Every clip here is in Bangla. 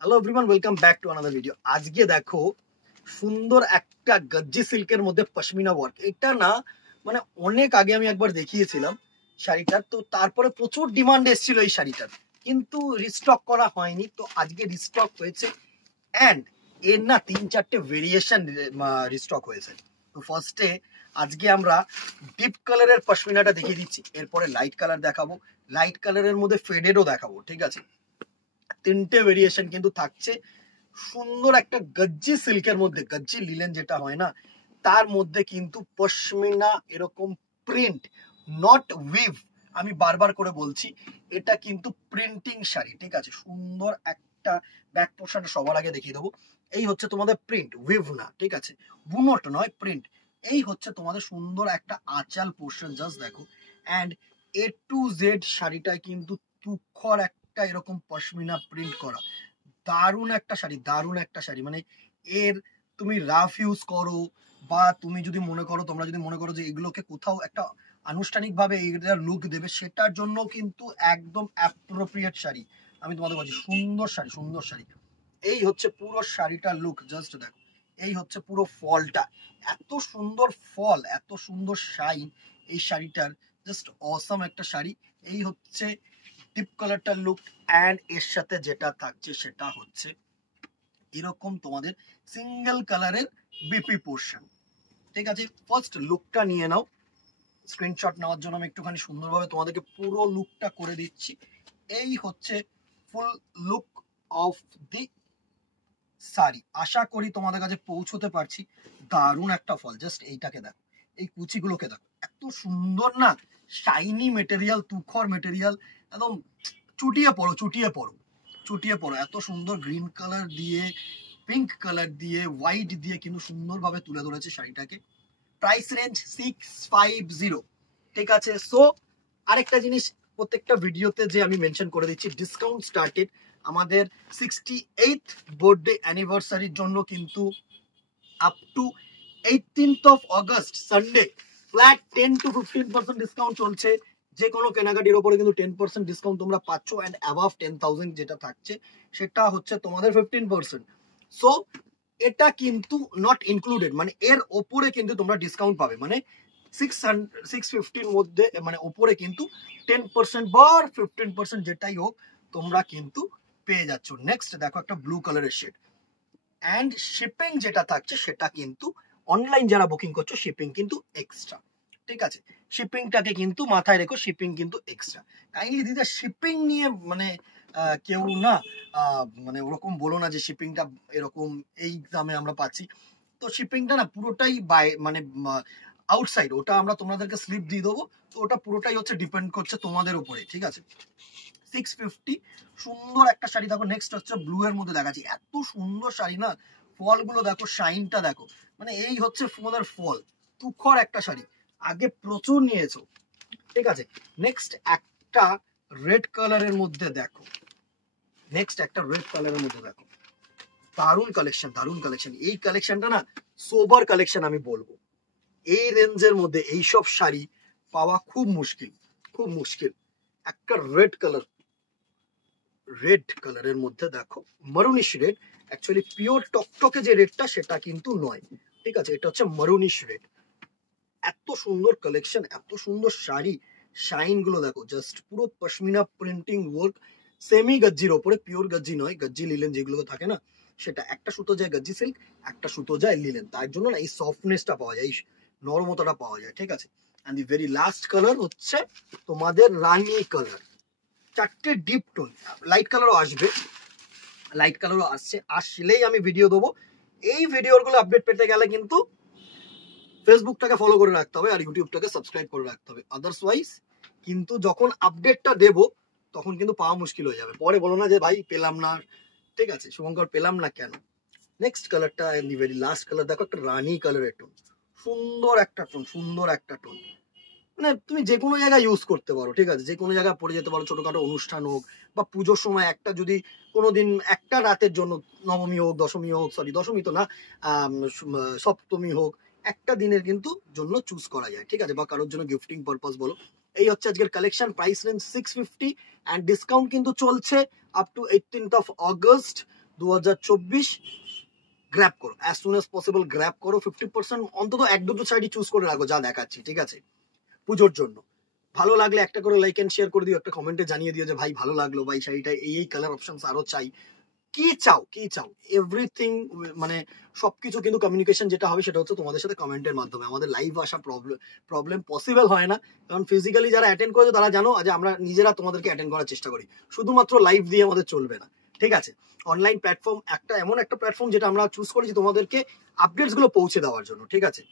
Hello everyone, welcome back to another video. আজকে দেখো সুন্দর একটা গজ্জি সিল্কের মধ্যে পশমিনা ওয়ার্ক। এটা না মানে অনেক আগে আমি একবার দেখিয়েছিলাম শাড়িটার, তো তারপরে প্রচুর ডিমান্ড এসেছিল এই শাড়িটার, কিন্তু রিস্টক করা হয়নি। তো আজকে রিস্টক হয়েছে অ্যান্ড এর না 3-4টে ভেরিয়েশন রিস্টক হয়েছে। তো ফার্স্টে আজকে আমরা ডিপ কালারের পশমিনাটা দেখিয়ে দিচ্ছি, এরপরে লাইট কালার দেখাবো, লাইট কালারের মধ্যে ফেডেডও দেখাবো। ঠিক আছে, 3টে ভেরিয়েশন কিন্তু থাকছে। সুন্দর একটা গজ্জি সিল্কের মধ্যে, গজ্জি লিলেন যেটা হয় না, তার মধ্যে কিন্তু পশমিনা এরকম প্রিন্ট, নট উইভ। আমি বারবার করে বলছি, এটা কিন্তু প্রিন্টিং শাড়ি। ঠিক আছে, সুন্দর একটা ব্যাক পোর্শনটা সবার আগে দেখিয়ে দেবো। এই হচ্ছে তোমাদের প্রিন্ট, উইভ না। ঠিক আছে, বুনট নয়, প্রিন্ট। এই হচ্ছে তোমাদের সুন্দর একটা আঁচাল পোর্শন, জাস্ট দেখো। অ্যান্ড A to Z শাড়িটায় কিন্তু তুখর একটা এরকম পশমিনা প্রিন্ট করা। দারুণ একটা শাড়ি, দারুণ একটা শাড়ি। মানে এর তুমি রাফ ইউজ করো, বা তুমি যদি মনে করো, তোমরা যদি মনে করো যে এগুলোকে কোথাও একটা আনুষ্ঠানিক ভাবে এটার লুক দেবে, সেটার জন্য কিন্তু একদম অ্যাপ্রোপ্রিয়েট শাড়ি। আমি তোমাদের বলছি, সুন্দর শাড়ি, সুন্দর শাড়ি। এই হচ্ছে পুরো শাড়িটার লুক, জাস্ট দেখো। এই হচ্ছে পুরো ফলটা, এত সুন্দর ফল, এত সুন্দর শাইন এই শাড়িটার, জাস্ট অসাম একটা শাড়ি। এই হচ্ছে ডিপ কালারটার লুক। অ্যান্ড এর সাথে যেটা থাকছে সেটা হচ্ছে এরকম তোমাদের সিঙ্গেল কালারের বিপি পোর্শন। ঠিক আছে, ফার্স্ট লুকটা নিয়ে নাও। স্ক্রিনশট নেওয়ার জন্য আমি একটুখানি সুন্দরভাবে তোমাদেরকে পুরো লুকটা করে দিচ্ছি। এই হচ্ছে full look of the sari. আশা করি তোমাদের কাছে পৌঁছতে পারছি। দারুণ একটা ফল, জাস্ট এইটাকে দেখো, এই কুচিগুলোকে দেখো, এত সুন্দর না, শাইনি মেটেরিয়াল, তুখর মেটেরিয়াল, একদম চুটিয়ে পড়ো, চুটিয়ে পড়ো, চুটিয়ে পড়ো। এত সুন্দর গ্রিন কালার দিয়ে, পিঙ্ক কালার দিয়ে, হোয়াইট দিয়ে কিন্তু সুন্দরভাবে তুলে ধরেছে শাড়িটাকে। Price range 650। ঠিক আছে, সো আরেকটা জিনিস প্রত্যেকটা ভিডিওতে যে আমি মেনশন করে দিচ্ছি, ডিসকাউন্ট স্টার্টেড। আমাদের 68th বার্থডে অ্যানিভার্সারির জন্য কিন্তু up to 18th of August Sunday flat 10 to 15% discount চলছে। যে কোনো কেনাকাটির ওপরে কিন্তু 10% ডিসকাউন্ট তোমরা পাচ্ছ। অ্যান্ড অ্যাবাভ 10,000 যেটা থাকছে সেটা হচ্ছে তোমাদের 15%। সো এটা কিন্তু নট ইনক্লুডেড, মানে এর ওপরে কিন্তু তোমরা ডিসকাউন্ট পাবে। মানে 650 মধ্যে, মানে ওপরে কিন্তু 10% বা 15% যেটাই হোক তোমরা কিন্তু পেয়ে যাচ্ছ। নেক্সট দেখো, একটা ব্লু কালারের শেড। অ্যান্ড শিপিং যেটা থাকছে সেটা কিন্তু অনলাইন যারা বুকিং করছো, শিপিং কিন্তু এক্সট্রা। ঠিক আছে, শিপিংটাকে কিন্তু মাথায় রেখো, শিপিং কিন্তু এক্সট্রা। কাইন্ডলি দিদা শিপিং নিয়ে মানে কেউ না মানে ওরকম বলো না যে শিপিংটা এরকম এই দামে আমরা পাচ্ছি। তো শিপিংটা না পুরোটাই বাই মানে আউটসাইড, ওটা আমরা তোমাদেরকে স্লিপ দিয়ে দেবো। তো ওটা পুরোটাই হচ্ছে ডিপেন্ড করছে তোমাদের উপরে। ঠিক আছে, 650 সুন্দর একটা শাড়ি। দেখো নেক্সট হচ্ছে ব্লু এর মধ্যে দেখাচ্ছি, এত সুন্দর শাড়ি না, ফলগুলো দেখো, শাইনটা দেখো। মানে এই হচ্ছে তোমাদের ফল, তুখর একটা শাড়ি, আগে প্রচুর নিয়েছো। ঠিক আছে, নেক্সট একটা রেড কালারের মধ্যে দেখো, নেক্সট একটা রেড কালারের মধ্যে দেখো, দারুণ কালেকশন, দারুণ কালেকশন। এই কালেকশনটা না সোবার কালেকশন আমি বলবো। এই রেঞ্জের মধ্যে এইসব শাড়ি পাওয়া খুব মুশকিল, খুব মুশকিল। একটা রেড কালার, রেড কালারের মধ্যে দেখো, মারুনিশ রেড। অ্যাকচুয়ালি পিওর টকটকে যে রেডটা সেটা কিন্তু নয়। ঠিক আছে, এটা হচ্ছে মারুনিশ রেড। এত সুন্দর কালেকশন, এত সুন্দর শাড়ি, শাইন গুলো দেখো, জাস্ট পুরো পশমিনা প্রিন্টিং ওয়ার্ক, সেমি গজ্জির ওপরে, পিওর গজ্জি নয়, গজ্জি লিলেন যেগুলো থাকে না সেটা। একটা সুতো যায় গজ্জি সিল্ক, একটা সুতো যায় লিলেন, তার জন্য না এই সফটনেসটা পাওয়া যায়, এই নরমতাটা পাওয়া যায়। ঠিক আছে, and the very last colour হচ্ছে তোমাদের রানী কালার। 4টে ডিপ টোন, লাইট কালারও আসবে, লাইট কালারও আসছে, আসলেই আমি ভিডিও দেবো। এই ভিডিওগুলো আপডেট পেতে গেলে কিন্তু ফেসবুকটাকে ফলো করে রাখতে হবে আর ইউটিউবটাকে সাবস্ক্রাইব করে রাখতে হবে। আদারওয়াইজ কিন্তু যখন আপডেটটা দেব তখন কিন্তু পাওয়া মুশকিল হয়ে যাবে, পরে বলো না যে ভাই পেলাম না। ঠিক আছে শুভঙ্কর, পেলাম না কেন। নেক্সট কালারটা, দি ভেরি লাস্ট কালার দেখো, একটা রানী কালারের টোন, সুন্দর একটা টোন, সুন্দর একটা টোন। মানে তুমি যে কোনো জায়গায় ইউজ করতে পারো। ঠিক আছে, যে কোনো জায়গায় পরে যেতে পারো, ছোটখাটো অনুষ্ঠান হোক বা পুজোর সময় একটা যদি কোনোদিন একটা রাতের জন্য, নবমী হোক, দশমী হোক, সরি দশমী তো না, সপ্তমী হোক, একটা দিনের কিন্তু জন্য চুজ করা যায়। ঠিক আছে, বা কারোর জন্য গিফটিং পারপাস বলো। এই হচ্ছে আজকের collection, price range 650 and discount কিন্তু চলছে up to 18th of August. 2024 grab করো, as soon as possible grab করো। 50% অন্তত এক দুটো শাড়ি চুজ করে রাখো যা দেখাচ্ছি, ঠিক আছে, পুজোর জন্য। ভালো লাগলে একটা করে লাইক এন্ড শেয়ার করে দিও, একটা কমেন্টে জানিয়ে দিও যে ভাই ভালো লাগলো, ভাই শাড়িটা এই কালার অপশনস আরো চাই, কি চাও কি চাও, এভরিথিং। মানে সবকিছু কিন্তু কমিউনিকেশন যেটা হবে সেটা হচ্ছে তোমাদের সাথে কমেন্টের মাধ্যমে। আমাদের লাইভ আসা প্রবলেম পসিবল হয় না, কারণ ফিজিক্যালি যারা অ্যাটেন্ড করেছো তারা জানো যে আমরা নিজেরা তোমাদেরকে অ্যাটেন্ড করার চেষ্টা করি, শুধুমাত্র লাইভ দিয়ে আমাদের চলবে না, ঠিক আছে। অনলাইন প্ল্যাটফর্ম এমন একটা প্ল্যাটফর্ম যেটা আমরা চুজ করেছি তোমাদেরকে আপডেটস গুলো পৌঁছে দেওয়ার জন্য, ঠিক আছে।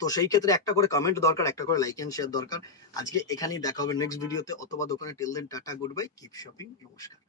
তো সেই ক্ষেত্রে একটা করে কমেন্ট দরকার, একটা করে লাইক এন্ড শেয়ার দরকার। আজকে এখানেই দেখা হবে নেক্সট ভিডিওতে অথবা দোকানে। Till then tata, good bye, keep shopping, নমস্কার।